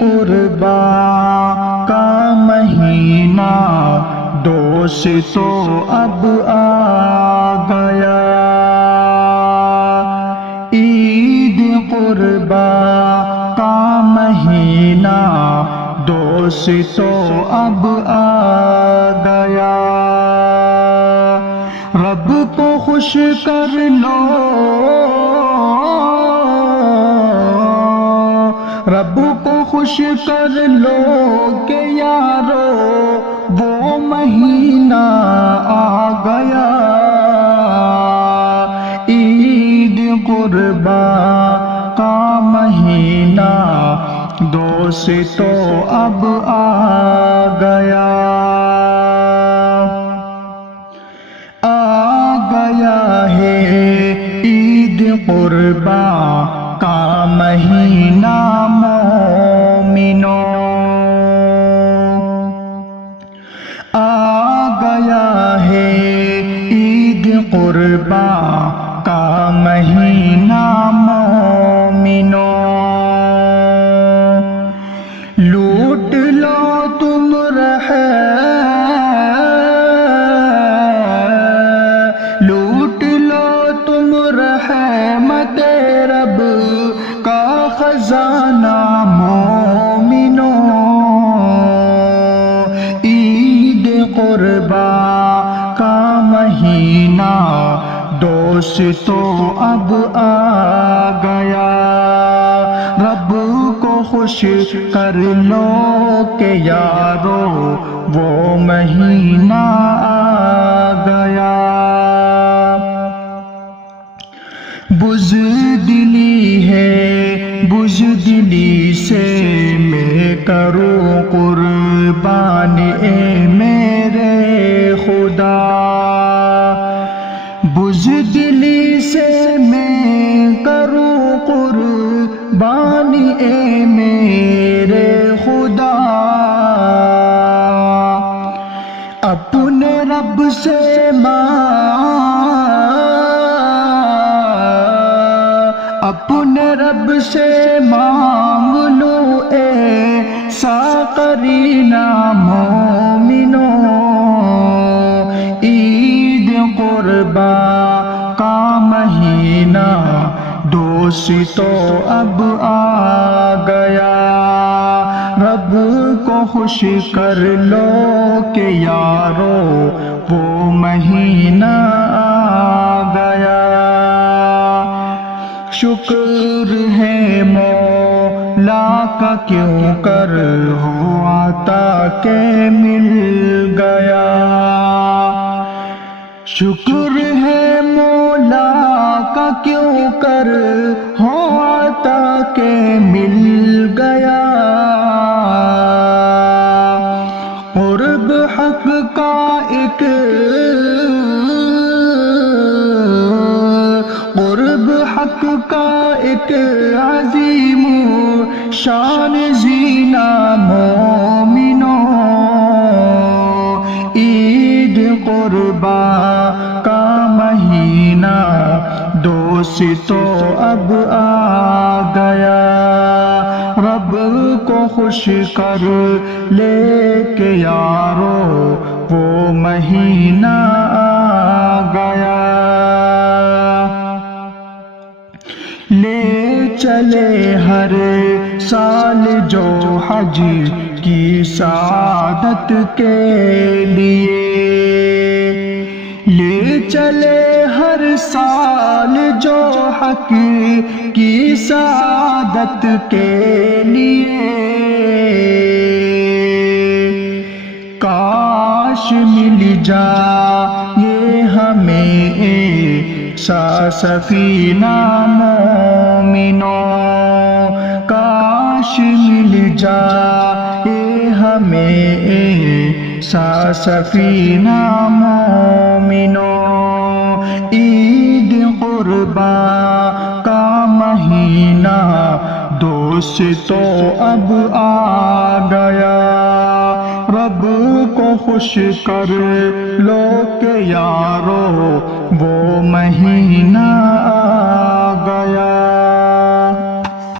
قربا کا مہینہ دوست تو اب آ گیا، عید قربا کا مہینہ دوست تو اب آ گیا، رب کو خوش کر لو، رب کو خوش کر لو کہ یارو وہ مہینہ آ گیا، عید قربا کا مہینہ دوست تو اب آ گیا، آ گیا ہے عید قربا کا مہینہ مومنو، آ گیا ہے عید قربا کا مہینہ مومنو، لوٹ لو تم رہے، لوٹ لو تم رحمت رب کا خزانہ مومنو، عید قربا کا مہینہ دوست تو اب آ گیا، رب کو خوش کر لو کہ یارو وہ مہینہ آ گیا، بزدلی ہے بزدلی سے میں کروں قربان اے میرے خدا، بزدلی سے میں کروں قربان اے میرے خدا، اپنے رب سے اپنے رب سے مانگ لو ایسا قرینہ مومنو، عید قربا کا مہینہ دوست تو اب آ گیا، رب کو خوش کر لو کہ یارو وہ مہینہ آ گیا، شکر ہے مولا کا کیوں کر ہو عطا کہ مل گیا، شکر ہے مولا کا کیوں کر ہو عطا کہ مل گیا، قرب حق کا ایک قرب حق کا ایک عظیم شان زینہ مومنو، عید قربا کا مہینہ دوست تو اب آ گیا، رب کو خوش کر لے کہ یارو وہ مہینہ آ گیا، لے چلے ہر سال جو حج کی سعادت کے لیے، لے چلے ہر سال جو حق کی سعادت کے لیے، کاش مل جائے ہمیں ایسا سفینہ مومنو، کاش مل جائے ہمیں ایسا سفینہ مومنو، عید قربا کا مہینہ دوست تو اب آ گیا، رب کو خوش کر لو کہ یارو وہ مہینہ